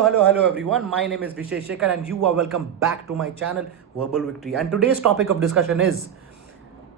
Hello everyone. My name is Vishesh Shekhar and you are welcome back to my channel Verbal Victory. And today's topic of discussion is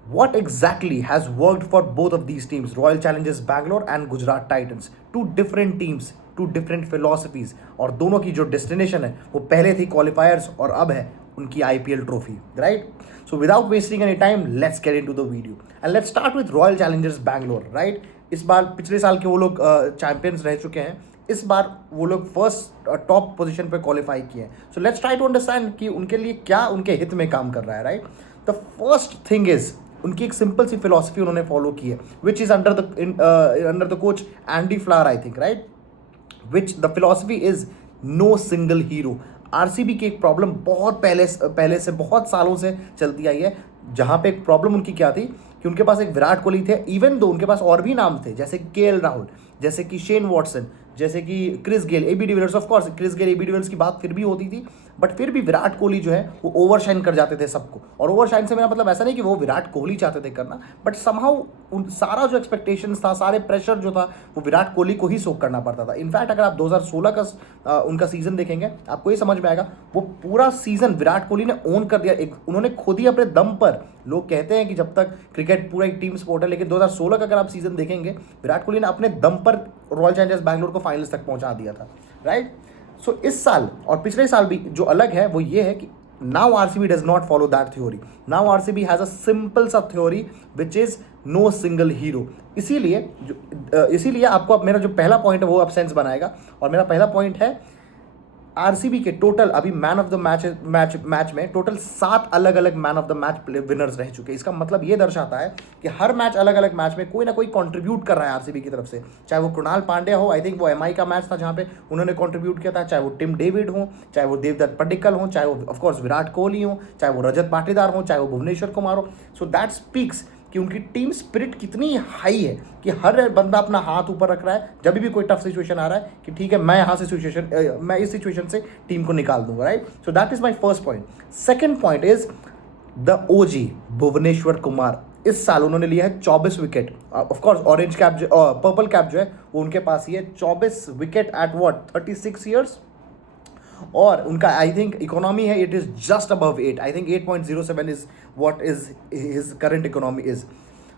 what exactly has worked for both of these teams, Royal Challengers Bangalore and Gujarat Titans. Two different teams, two different philosophies और दोनों की जो destination है वो पहले थी क्वालिफायर्स और अब है उनकी IPL trophy, right? So without wasting any time let's get into the video and let's start with royal challengers Bangalore, right? इस बार पिछले साल के वो लोग चैंपियंस रह चुके हैं, इस बार वो लोग फर्स्ट टॉप पोजीशन पे क्वालिफाई किए हैं. So let's try to understand कि उनके लिए क्या उनके हित में काम कर रहा है, right? The first thing is उनकी एक सिंपल सी फिलॉसफी उन्होंने फॉलो की है which is under the coach Andy Flower, I think, right? Which the philosophy is no single hero. RCB की एक प्रॉब्लम बहुत पहले से बहुत सालों से चलती आई है, जहाँ पे एक प्रॉब्लम उनकी क्या थी कि उनके पास एक विराट कोहली थे, इवन दो उनके पास और भी नाम थे जैसे KL राहुल, जैसे कि शेन वॉटसन, जैसे कि Chris Gayle, AB de Villiers. Of course Chris Gayle AB de Villiers की बात फिर भी होती थी, बट फिर भी विराट कोहली जो है वो ओवरशाइन कर जाते थे सबको. और ओवरशाइन से मेरा मतलब ऐसा नहीं कि वो विराट कोहली चाहते थे करना, बट समहाउ उन सारा जो एक्सपेक्टेशंस था, सारे प्रेशर जो था वो विराट कोहली को ही सोक करना पड़ता था. इनफैक्ट अगर आप 2016 का उनका सीजन देखेंगे आपको ये समझ में आएगा वो पूरा सीजन विराट कोहली ने ओन कर दिया. उन्होंने खुद ही अपने दम पर, लोग कहते हैं कि जब तक क्रिकेट पूरा एक टीम स्पोर्ट है, लेकिन 2016 का अगर आप सीजन देखेंगे विराट कोहली ने अपने दम पर रॉयल चैलेंजर्स बैंगलोर को फाइनल्स तक पहुंचा दिया था, राइट? सो इस साल और पिछले साल भी जो अलग है वो ये है कि now RCB does not follow that theory. Now RCB has a simple सा theory which is no single hero. इसीलिए आपको अब मेरा जो पहला पॉइंट है वो अब सेंस बनाएगा. और मेरा पहला पॉइंट है आरसीबी के टोटल अभी मैन ऑफ द मैच में टोटल 7 अलग अलग man of the match winners रह चुके हैं. इसका मतलब ये दर्शाता है कि हर मैच अलग अलग मैच में कोई ना कोई कंट्रीब्यूट कर रहा है आरसीबी की तरफ से. चाहे वो कृणाल पांड्या हो, आई थिंक वो MI का मैच था जहाँ पे उन्होंने कंट्रीब्यूट किया था, चाहे वो टिम डेविड हो, चाहे वो देवदत्त पडिक्कल हो, चाहे वो ऑफकोर्स विराट कोहली हो, चाहे वो रजत पाटीदार हो, चाहे वो भुवनेश्वर कुमार हो. सो दैट स्पीक्स कि उनकी टीम स्पिरिट कितनी हाई है कि हर बंदा अपना हाथ ऊपर रख रहा है जब भी कोई टफ सिचुएशन आ रहा है कि ठीक है मैं इस सिचुएशन से टीम को निकाल दूंगा, right? So that is my first point. Second point is the OG Bhuvneshwar Kumar. इस साल उन्होंने लिया है 24 wicket. Of course orange cap purple cap जो है वो उनके पास ही है. 24 विकेट एट व्हाट 36 ईयर्स. और उनका आई थिंक इकोनॉमी है, it is just above 8. I think 8.07 is what is his current economy is.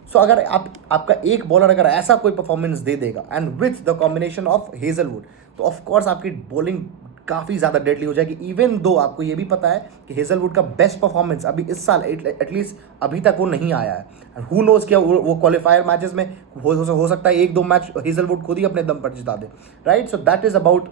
So अगर आपका एक बॉलर अगर ऐसा कोई परफॉर्मेंस दे देगा and with the combination of Hazlewood, तो ऑफकोर्स आपकी बॉलिंग काफ़ी ज़्यादा डेडली हो जाएगी. इवन दो आपको ये भी पता है कि हेजलवुड का बेस्ट परफॉर्मेंस अभी इस साल एटलीस्ट अभी तक वो नहीं आया है. हु नोज क्या वो क्वालिफायर मैचेस में हो सकता है 1-2 मैच हेजलवुड खुद ही अपने दम पर जिता दे, right? So that is about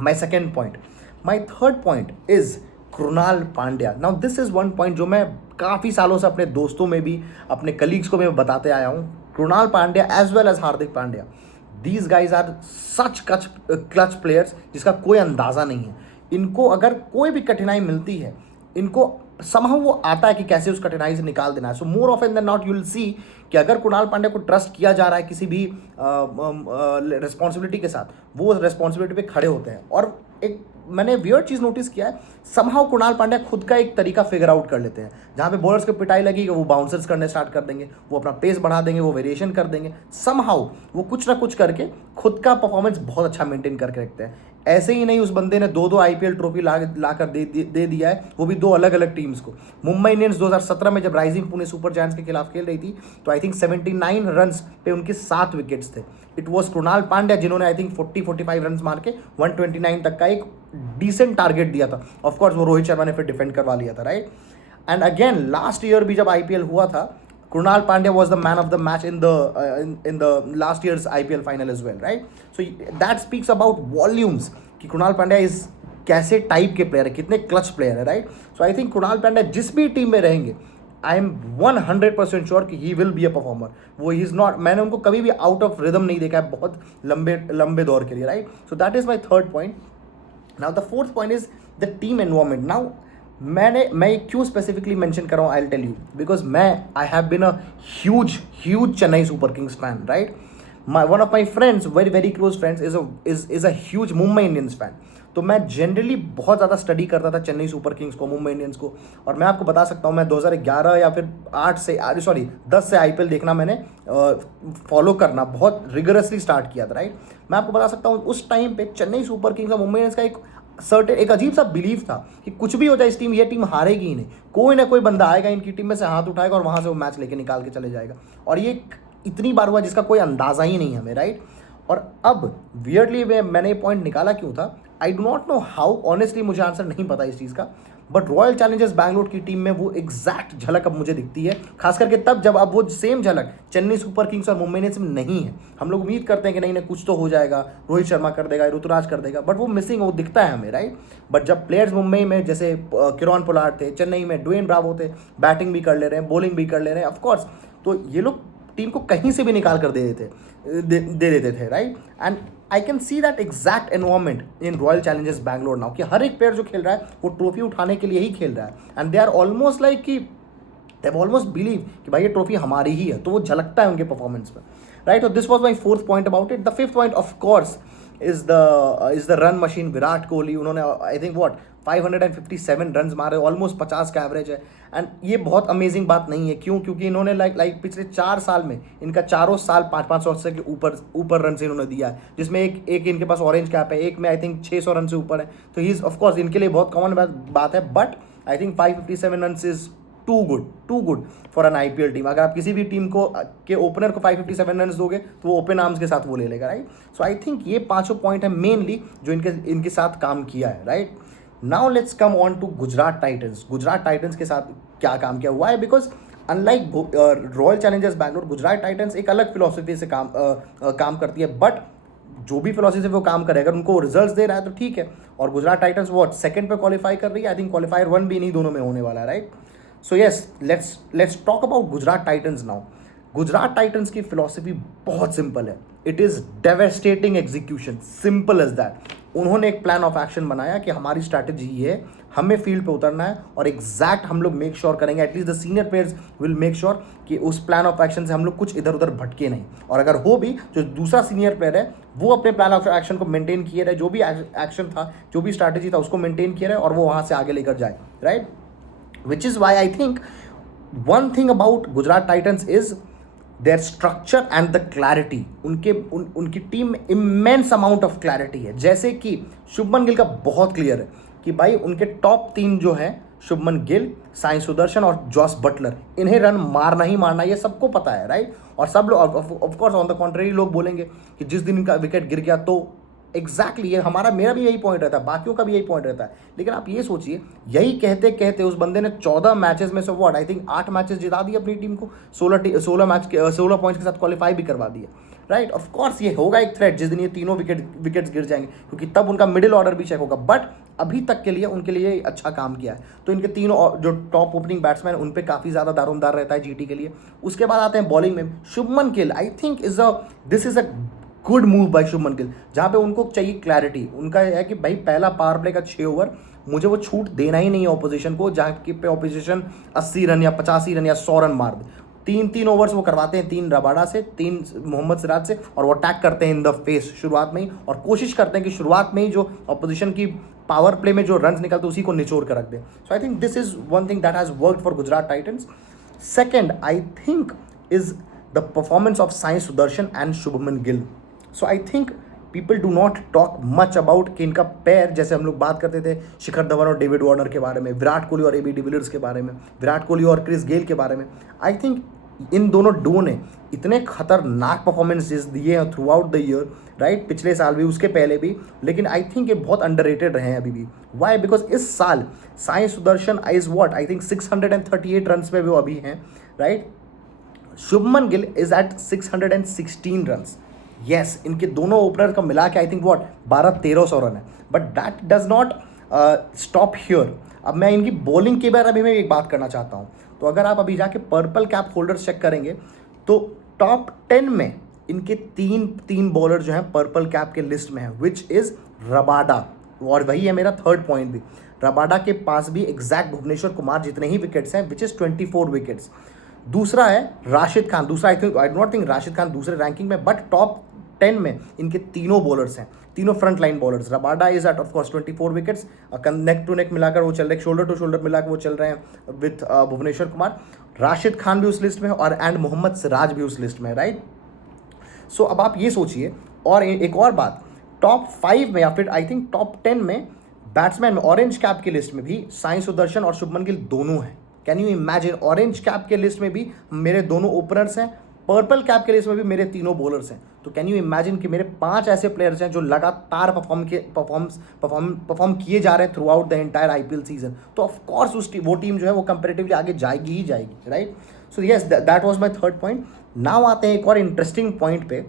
my second point. My third point is Krunal Pandya. Now this is one point जो मैं काफ़ी सालों से अपने दोस्तों में भी, अपने कलीग्स को मैं बताते आया हूँ. Krunal Pandya as well as Hardik Pandya, these guys are such clutch players जिसका कोई अंदाज़ा नहीं है. इनको अगर कोई भी कठिनाई मिलती है, इनको समहाउ वो आता है कि कैसे उस कठिनाई से निकाल देना है. So more often than not you will see कि अगर कृणाल पांड्या को ट्रस्ट किया जा रहा है किसी भी रिस्पॉन्सिबिलिटी के साथ, वो रिस्पॉन्सिबिलिटी पे खड़े होते हैं. और एक मैंने वियर्ड चीज़ नोटिस किया है, समहाउ कृणाल पांड्या खुद का एक तरीका फिगर आउट कर लेते हैं. जहाँ पे बॉलर्स को पिटाई लगेगी वो बाउंसर्स करने स्टार्ट कर देंगे, वो अपना पेस बढ़ा देंगे, वो वेरिएशन कर देंगे. समहाउ वो कुछ ना कुछ करके खुद का परफॉर्मेंस बहुत अच्छा मेंटेन करके रखते हैं. ऐसे ही नहीं, उस बंदे ने 2 IPL ट्रॉफी ला कर दे दिया है, वो भी 2 अलग अलग टीम्स को. मुंबई इंडियंस 2017 में जब राइजिंग पुणे सुपर जायंट्स के खिलाफ खेल रही थी तो आई थिंक 79 रन्स पे उनके 7 विकेट्स थे. इट वॉज कृणाल पांड्या जिन्होंने आई थिंक 40-45 रन मार के 129 तक का एक डिसेंट टारगेट दिया था. ऑफकोर्स वो रोहित शर्मा ने फिर डिफेंड करवा लिया था, right? And again last year भी जब IPL हुआ था, Krunal Pandya was the man of the match in the last year's IPL final as well, right? So that speaks about volumes कि कृणाल पांड्या इज कैसे टाइप के प्लेयर है, कितने क्लच प्लेयर है, right? So I think Krunal Pandya जिस भी टीम में रहेंगे, आई एम 100% श्योर कि he will be a performer. वो ही इज़ नॉट, मैंने उनको कभी भी आउट ऑफ रिदम नहीं देखा है बहुत लंबे दौर के लिए, right? So that is my third point. Now the fourth point is the team environment. Now मैं क्यों स्पेसिफिकली मेंशन कर रहा हूँ, I will tell you. Because I have been a huge Chennai super kings fan, right? One of my friends, very very close friends, is a huge Mumbai Indians fan. तो मैं generally बहुत ज़्यादा study करता था Chennai super Kings को, Mumbai Indians को। और मैं आपको बता सकता हूँ, मैं 2011 या फिर 10 से आईपीएल देखना मैंने फॉलो करना बहुत रिगरसली स्टार्ट किया था, राइट। मैं आपको बता सकता हूँ उस टाइम पे चेन्नई सुपर किंग्स और मुंबई इंडियंस का एक अजीब सा बिलीफ था कि कुछ भी हो जाए इस टीम, ये टीम हारेगी ही नहीं। कोई ना कोई बंदा आएगा इनकी टीम में से, हाथ उठाएगा और वहाँ से वो मैच लेके निकाल के चले जाएगा। और ये इतनी बार हुआ जिसका कोई अंदाज़ा ही नहीं हमें, राइट। और अब वियर्डली मैंने ये पॉइंट निकाला क्यों था, I do not know how, honestly मुझे आंसर नहीं पता इस चीज़ का। बट रॉयल चैलेंजर्स बैंगलोर की टीम में वो एग्जैक्ट झलक अब मुझे दिखती है, खास करके तब जब अब वो सेम झलक चेन्नई सुपर किंग्स और मुंबई इंडियंस में नहीं है। हम लोग उम्मीद करते हैं कि नहीं नहीं कुछ तो हो जाएगा, रोहित शर्मा कर देगा, ऋतुराज कर देगा, बट वो मिसिंग वो दिखता है हमें, राइट। बट जब प्लेयर्स मुंबई में जैसे किरोन पोलार्ड थे, चेन्नई में ड्वेन ब्रावो थे, बैटिंग भी कर ले रहे हैं, बॉलिंग भी कर ले रहे हैं ऑफकोर्स, तो ये लोग टीम को कहीं से भी निकाल कर दे देते थे, right. And I can see that exact environment in royal challengers Bangalore now, कि हर एक प्लेयर जो खेल रहा है वो ट्रॉफी उठाने के लिए ही खेल रहा है। And they are almost like कि दे ऑलमोस्ट बिलीव कि भाई ये ट्रॉफी हमारी ही है, तो वो झलकता है उनके परफॉर्मेंस में, राइट। और this was my fourth point about it. The fifth point of course is the run machine Virat Kohli. उन्होंने आई थिंक 557 रन मारे, ऑलमोस्ट 50 का एवरेज है। एंड ये बहुत अमेजिंग बात नहीं है, क्यों? क्योंकि इन्होंने लाइक पिछले 4 साल में इनका चारों साल 500 से के ऊपर रन से इन्होंने दिया है, जिसमें एक इनके पास ऑरेंज कैप है, एक में आई थिंक 600 रन से ऊपर है। तो ही इज़ ऑफकोर्स इनके लिए बहुत कॉमन बात है, but I think 557 run is too good for an IPL team. अगर आप किसी भी टीम को के ओपनर को 557 रन दोगे तो वो ओपन आर्म्स के साथ वो ले लेगा, राइट। सो आई थिंक ये 5 पॉइंट है मेनली जो इनके साथ काम किया है, right. Now let's come on to Gujarat titans. Gujarat titans के साथ क्या काम किया हुआ है, because unlike royal challengers Bangalore, Gujarat titans एक अलग फिलोसफी से काम करती है। बट जो भी फिलोसफी से वो काम करे, अगर उनको रिजल्ट्स दे रहा है तो ठीक है। और गुजरात टाइटंस सेकंड पे क्वालिफाई कर रही है, आई थिंक क्वालिफायर 1 भी इन्हीं दोनों में होने वाला है, right. So yes, let's talk about Gujarat titans now. Gujarat titans की फिलॉसफी बहुत सिंपल है, it is devastating execution, simple as that. उन्होंने एक प्लान ऑफ एक्शन बनाया कि हमारी स्ट्रैटेजी ये है, हमें फील्ड पे उतरना है और एग्जैक्ट हम लोग मेक श्योर करेंगे, at least the senior players will make sure कि उस प्लान ऑफ एक्शन से हम लोग कुछ इधर उधर भटके नहीं। और अगर हो भी, जो दूसरा सीनियर प्लेयर है वो अपने प्लान ऑफ एक्शन को मेंटेन किए रहे, जो भी एक्शन था, जो भी स्ट्रैटेजी था उसको मेंटेन किए रहे और वो वहाँ से आगे लेकर जाए, right. Which is why I think one thing about Gujarat Titans is their structure and the clarity. उनकी टीम में इमेंस अमाउंट ऑफ क्लैरिटी है। जैसे कि शुभमन गिल का बहुत क्लियर है कि भाई उनके टॉप 3 जो हैं, शुभमन गिल, साई सुदर्शन और जॉस बटलर, इन्हें रन मारना ही मारना, ये सबको पता है, राइट। और सब लोग ऑफकोर्स ऑन द कॉन्ट्रेरी लोग बोलेंगे कि जिस दिन इनका विकेट गिर गया तो एग्जैक्टली ये मेरा भी यही पॉइंट रहता है, बाकियों का भी यही पॉइंट रहता है। लेकिन आप ये सोचिए, यही कहते कहते उस बंदे ने 14 मैचेस में से आई थिंक 8 मैचेस जिता दिए अपनी टीम को, 16 पॉइंट्स के साथ क्वालिफाई भी करवा दिया, राइट। ऑफ कोर्स ये होगा एक थ्रेट जिस दिन ये तीनों विकेट्स गिर जाएंगे, क्योंकि तब उनका मिडिल ऑर्डर भी चेक होगा। बट अभी तक के लिए उनके लिए अच्छा काम किया है। तो इनके तीनों जो टॉप ओपनिंग बैट्समैन उन पे काफ़ी ज़्यादा दारोमदार रहता है जीटी के लिए। उसके बाद आते हैं बॉलिंग में, शुभमन गिल आई think this is a good move by Shubman Gill, जहाँ पे उनको चाहिए क्लैरिटी। उनका है कि भाई पहला पावर प्ले का 6 ओवर मुझे वो छूट देना ही नहीं है ऑपोजिशन को, जहाँ पे ऑपोजिशन 80 रन या 85 रन या 100 रन मार दे। 3 ओवर्स वो करवाते हैं, 3 रबाडा से, 3 मोहम्मद सिराज से, और वो अटैक करते हैं इन द फेस शुरुआत में ही, और कोशिश करते हैं कि शुरुआत में ही जो ऑपोजिशन की पावर प्ले में जो रन निकलते उसी को निचोड़ कर रख दे। So I think this is one thing that has worked for Gujarat Titans. Second I think is the performance of Sai Sudharsan and Shubman Gill. So I think people do not talk much about कि इनका पैर, जैसे हम लोग बात करते थे शिखर धवन और डेविड वार्नर के बारे में, विराट कोहली और एबी डिविलियर्स के बारे में, विराट कोहली और क्रिस गेल के बारे में, आई थिंक इन दोनों डो ने इतने खतरनाक परफॉर्मेंसेस दिए हैं through out the year, right. पिछले साल भी, उसके पहले भी, लेकिन आई थिंक ये बहुत अंडररेटेड रहे हैं अभी भी। वाई? बिकॉज इस साल Sai Sudharsan I think 638 run पे वो अभी हैं, right. Shubman Gill is at 616 run. Yes, इनके दोनों ओपनर का मिला के आई थिंक 1200-1300 रन है, but that does not stop here. अब मैं इनकी बॉलिंग के बारे में एक बात करना चाहता हूँ। तो अगर आप अभी जाके पर्पल कैप होल्डर्स चेक करेंगे तो टॉप 10 में इनके तीन बॉलर जो हैं पर्पल कैप के लिस्ट में हैं, विच इज़ रबाडा, और वही है मेरा थर्ड पॉइंट भी। रबाडा के पास भी एग्जैक्ट भुवनेश्वर कुमार जितने ही विकेट्स हैं, विच इज़ 24 विकेट्स। दूसरा है राशिद खान, दूसरा I do not think Rashid Khan दूसरे रैंकिंग में, बट टॉप 10 में इनके तीनों बॉलर्स हैं, तीनों front line bowlers. Rabada is at of course 24 wickets, neck to neck मिलाकर वो चल रहे हैं, शोल्डर टू शोल्डर मिलाकर वो चल रहे हैं विथ भुवनेश्वर कुमार। राशिद खान भी उस लिस्ट में है और एंड मोहम्मद सिराज भी उस लिस्ट में है, राइट। सो अब आप ये सोचिए, और एक और बात, टॉप 5 में या फिर आई थिंक टॉप 10 में बैट्समैन में ऑरेंज कैप की लिस्ट में भी साई सुदर्शन और शुभमन गिल दोनों हैं। Can you imagine, orange cap के लिस्ट में भी मेरे दोनों ओपनर्स हैं, पर्पल कैप के लिस्ट में भी मेरे तीनों बॉलर्स हैं। तो कैन यू इमेजिन कि मेरे 5 ऐसे प्लेयर्स हैं जो लगातार परफॉर्म किए जा रहे हैं through out the entire IPL season. तो ऑफकोर्स वो टीम जो है वो कंपेरेटिवली आगे जाएगी ही जाएगी, right. So yes, that was my third point. Now आते हैं एक और इंटरेस्टिंग पॉइंट पे,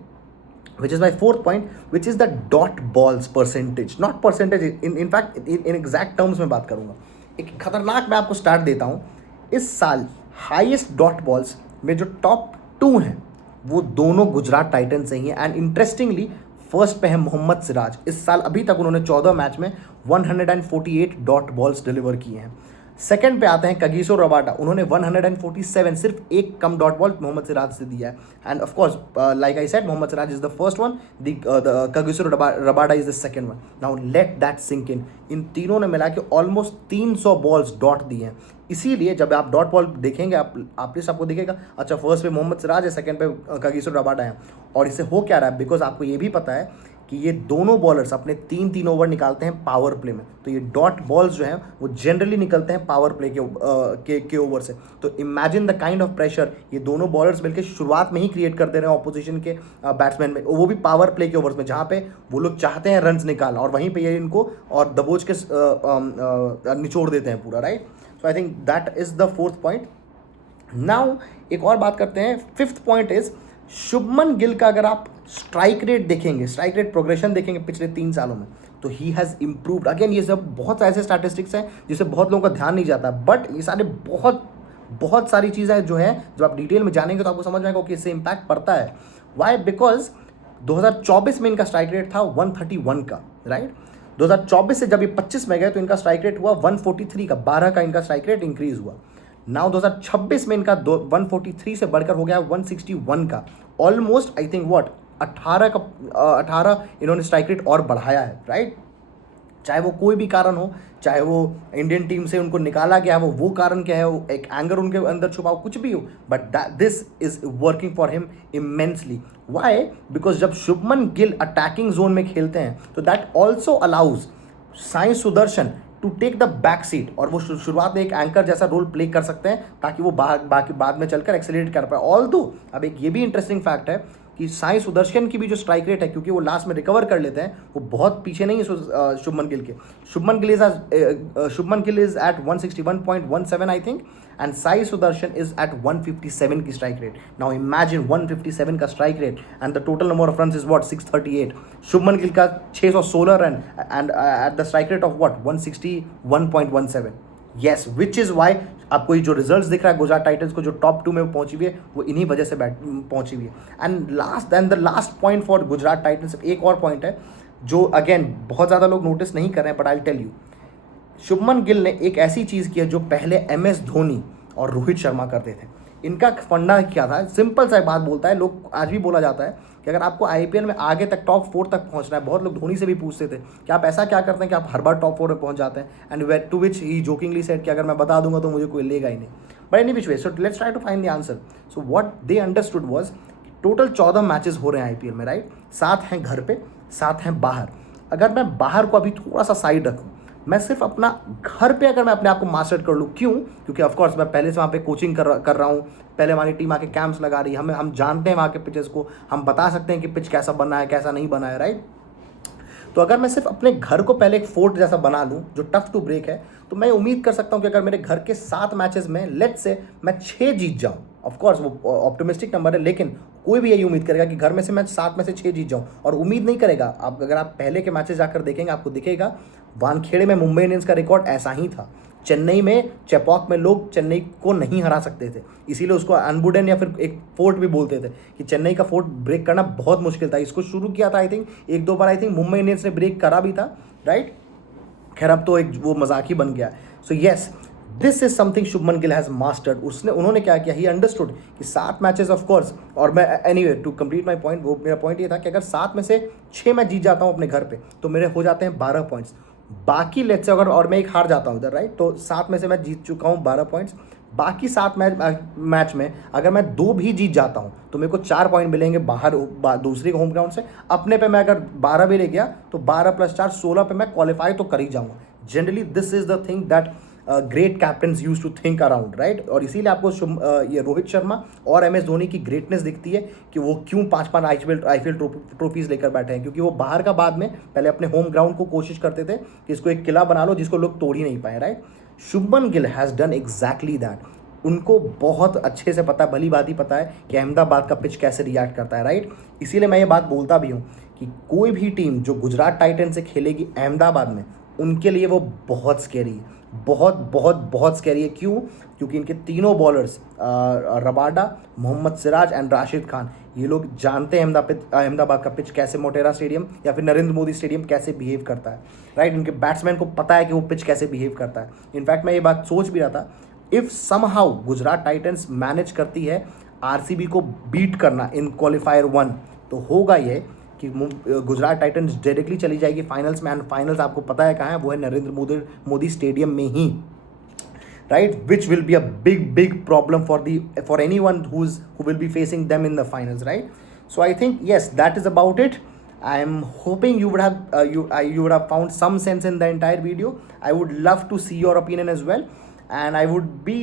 which is my fourth point, which is the dot balls percentage, not percentage, in fact in exact terms में बात करूँगा। एक खतरनाक मैं आपको स्टार्ट देता हूँ। इस साल हाईएस्ट डॉट बॉल्स में जो टॉप 2 हैं वो दोनों गुजरात टाइटन से ही हैं, एंड इंटरेस्टिंगली फर्स्ट पे है मोहम्मद सिराज। इस साल अभी तक उन्होंने 14 मैच में 148 डॉट बॉल्स डिलीवर किए हैं। सेकंड पे आते हैं कगिसो रबाडा, उन्होंने 147, सिर्फ एक कम डॉट बॉल मोहम्मद सिराज से दिया है। And of course like I said, Mohammed Siraj is the first one, the Kagiso Rabada is the second one. Now let that sink in तीनों ने मिला के ऑलमोस्ट 300 बॉल्स डॉट दिए हैं। इसीलिए जब आप डॉट बॉल देखेंगे आप लिस्ट आपको दिखेगा, अच्छा फर्स्ट पे मोहम्मद सिराज है, सेकंड पे कगिसो रबाडा है। और इससे हो क्या रहा है, बिकॉज आपको ये भी पता है कि ये दोनों बॉलर्स अपने 3 ओवर निकालते हैं पावर प्ले में। तो ये डॉट बॉल्स जो हैं वो जनरली निकलते हैं पावर प्ले के ओवर से। तो imagine the kind of pressure ये दोनों बॉलर्स मिलकर शुरुआत में ही क्रिएट कर दे रहे हैं ऑपोजिशन के बैट्समैन में, वो भी पावर प्ले के ओवर्स में, जहाँ पे वो लोग चाहते हैं रन्स निकालना, और वहीं पे ये इनको और दबोच के निचोड़ देते हैं पूरा, right. So I think that is the fourth point. Now एक और बात करते हैं, fifth point is Shubman Gill का अगर आप स्ट्राइक रेट देखेंगे, स्ट्राइक रेट प्रोग्रेशन देखेंगे पिछले 3 सालों में, तो ही हैज़ इम्प्रूव्ड। अगेन ये सब बहुत ऐसे स्टैटिस्टिक्स हैं जिसे बहुत लोगों का ध्यान नहीं जाता, बट ये सारे बहुत सारी चीज़ें जो हैं, जब आप डिटेल में जानेंगे तो आपको समझ में आएगा कि इससे इम्पैक्ट पड़ता है। वाई? बिकॉज 2024 में इनका स्ट्राइक रेट था 131 का, राइट। 2024 से जब ये 25 में गए तो इनका स्ट्राइक रेट हुआ 143 का, 12 का इनका स्ट्राइक रेट इंक्रीज हुआ। नाउ 2026 में इनका 143 से बढ़कर हो गया 161 का, ऑलमोस्ट आई थिंक 18 इन्होंने स्ट्राइक रेट और बढ़ाया है, राइट। चाहे वो कोई भी कारण हो, चाहे वो इंडियन टीम से उनको निकाला गया है, वो कारण क्या है, वो एक एंगर उनके अंदर छुपा हो, कुछ भी हो, but this is working for him immensely. Why? Because जब शुभमन गिल अटैकिंग जोन में खेलते हैं तो that also allows Sai Sudharsan to take the back seat, और वो शुरुआत में एक एंकर जैसा रोल प्ले कर सकते हैं ताकि वो बाकी बाद में चलकर एक्सेलरेट कर पाए। ऑल्दो अब एक ये भी इंटरेस्टिंग फैक्ट है कि साई सुदर्शन की भी जो स्ट्राइक रेट है, क्योंकि वो लास्ट में रिकवर कर लेते हैं, वो बहुत पीछे नहीं है शुभमन गिल के। Shubman Gill is at 161.17 I think, and Sai Sudharsan is at 157 की स्ट्राइक रेट। नाउ इमेजिन 157 का strike rate and the total number of run is what 638। Shubman Gill का 616 run and at the strike rate of what 161.17। Yes, which is why आपको ये जो results दिख रहा है Gujarat Titans को जो टॉप 2 में पहुंची हुई है, वो इन्हीं वजह से पहुंची हुई है। And the last point for Gujarat titans, एक और पॉइंट है जो अगेन बहुत ज़्यादा लोग नोटिस नहीं कर रहे हैं, but I tell you, Shubman Gill ने एक ऐसी चीज़ की है जो पहले MS धोनी और रोहित शर्मा करते थे। इनका फंडा क्या था? सिंपल सा बात बोलता है, लोग आज भी बोला जाता है कि अगर आपको IPL में आगे तक टॉप 4 तक पहुंचना है, बहुत लोग धोनी से भी पूछते थे कि आप ऐसा क्या करते हैं कि आप हर बार टॉप 4 में पहुंच जाते हैं, and to which he jokingly said कि अगर मैं बता दूंगा तो मुझे कोई लेगा ही नहीं। But any which way, so let's try to find the answer. So what they understood was total 14 matches हो रहे हैं IPL में, राइट। 7 हैं घर पे, 7 हैं बाहर। अगर मैं बाहर को अभी थोड़ा सा साइड रखूँ, मैं सिर्फ अपना घर पे अगर मैं अपने आप को मास्टर कर लूँ, क्यों? क्योंकि ऑफकोर्स मैं पहले से वहाँ पे कोचिंग कर रहा हूँ, पहले हमारी टीम आके कैंप्स लगा रही है, हम जानते हैं वहाँ के पिचेस को, हम बता सकते हैं कि पिच कैसा बना है कैसा नहीं बना है, राइट। तो अगर मैं सिर्फ अपने घर को पहले एक फोर्ट जैसा बना लूँ जो टफ टू ब्रेक है, तो मैं उम्मीद कर सकता हूँ कि अगर मेरे घर के 7 मैचेस में लेट्स से मैं 6 जीत जाऊँ, ऑफकोर्स वो ऑप्टिमिस्टिक नंबर है, लेकिन कोई भी यही उम्मीद करेगा कि घर में से मैं 7 में से 6 जीत जाऊँ, और उम्मीद नहीं करेगा। आप अगर आप पहले के मैचेस जाकर देखेंगे आपको दिखेगा वानखेड़े में मुंबई इंडियंस का रिकॉर्ड ऐसा ही था। चेन्नई में चेपॉक में लोग चेन्नई को नहीं हरा सकते थे, इसीलिए उसको अनबुडन या फिर एक फोर्ट भी बोलते थे कि चेन्नई का फोर्ट ब्रेक करना बहुत मुश्किल था। इसको शुरू किया था I think 1-2 bar, I think Mumbai Indians ने ब्रेक करा भी था, राइट। खैर अब तो एक वो मजाक ही बन गया। So yes, this is something Shubman Gill has mastered. उन्होंने क्या किया, ही अंडरस्टूड कि 7 मैचेस ऑफ कोर्स, और मैं anyway to complete my point, वो मेरा पॉइंट ये था कि अगर 7 में से 6 मैच जीत जाता हूँ अपने घर पे तो मेरे हो जाते हैं 12 पॉइंट्स. बाकी लेट्स से अगर और मैं एक हार जाता हूँ इधर, राइट, तो 7 में से मैं जीत चुका हूँ 12 पॉइंट्स. बाकी 7 मैच में अगर मैं 2 भी जीत जाता हूँ तो मेरे को 4 पॉइंट मिलेंगे बाहर दूसरे होम ग्राउंड से. अपने पे मैं अगर 12 भी ले गया तो 12 + 4 16 पे मैं क्वालिफाई तो कर ही जाऊँगा. Generally this is the thing that great captains use to think around, right. और इसीलिए आपको ये रोहित शर्मा और MS धोनी की ग्रेटनेस दिखती है कि वो क्यों 5-5 IPL ट्रॉफीज लेकर बैठे हैं, क्योंकि वो बाहर का बाद में पहले अपने होम ग्राउंड को कोशिश करते थे कि इसको एक किला बना लो जिसको लोग तोड़ ही नहीं पाए, right. Shubman Gill has done exactly that. उनको बहुत अच्छे से पता है, भली बात ही पता है कि अहमदाबाद का पिच कैसे रिएक्ट करता है, राइट. इसीलिए मैं ये बात बोलता भी हूँ कि कोई भी टीम जो गुजरात टाइटन से खेलेगी अहमदाबाद में, उनके लिए वो बहुत स्कैरी है, बहुत बहुत बहुत स्कैरी है. क्यों? क्योंकि इनके तीनों bowlers Rabada, Mohammed Siraj and Rashid Khan, ये लोग जानते हैं अहमदाबाद का पिच कैसे, मोटेरा स्टेडियम या फिर नरेंद्र मोदी स्टेडियम कैसे बिहेव करता है, राइट. इनके बैट्समैन को पता है कि वो पिच कैसे बिहेव करता है. इनफैक्ट मैं ये बात सोच भी रहा था, if somehow Gujarat titans manage करती है RCB को बीट करना इन क्वालिफायर 1, तो होगा ये कि गुजरात टाइटन्स डायरेक्टली चली जाएगी फाइनल्स में. एंड फाइनल्स आपको पता है कहाँ है, वो है नरेंद्र मोदी स्टेडियम में ही, right, which will be a big problem for anyone who will be facing them in the finals, right. So I think yes, that is about it. I am hoping you would have you would have found some sense in the entire video. I would love to see your opinion as well, and I would be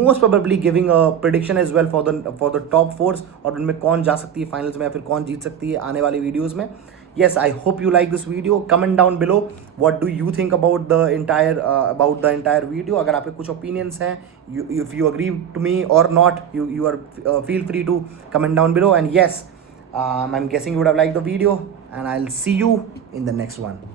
most probably giving a prediction as well for the top 4s और उनमें कौन जा सकती है finals में या फिर कौन जीत सकती है आने वाली वीडियोज़ में. Yes, I hope you like this video. Comment down below what do you think about the entire video. अगर आपके कुछ opinions हैं, if you agree to me or not, you are feel free to comment down below. And yes, I'm guessing you would have liked the video, and I'll see you in the next one.